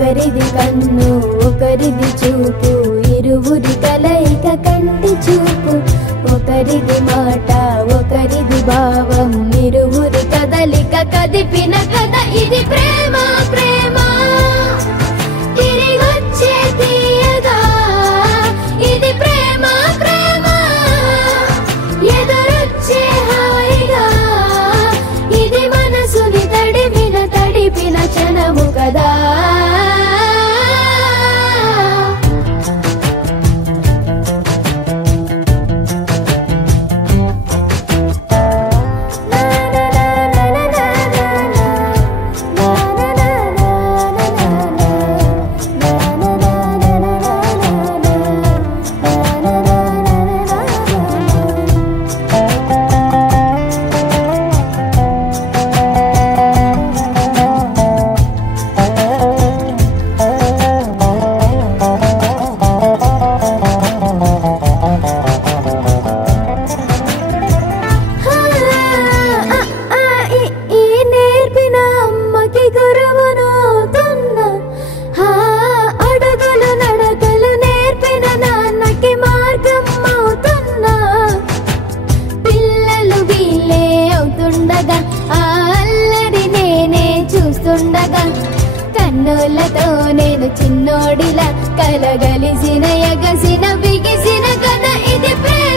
ఒకరిది కన్ను ఒకరిది చూపు ఇరువురి కలయిక కంటి చూపు ఒకరిది మాట ఒకరిది భావం ఇరువురి కదలిక కదిపిన కథ ఇది ప్రేమ ప్రేమ తిరిగొచ్చే తీయగా ఇది ప్రేమ ప్రేమ ఎదురొచ్చే హాయిగా ఇది మనసుని తడిపిన క్షణము కదా కన్నులతో నేను చిన్నోడిలా కలగలిసిన ఎగసిన బిగిసిన కథ ఇది ప్రేమ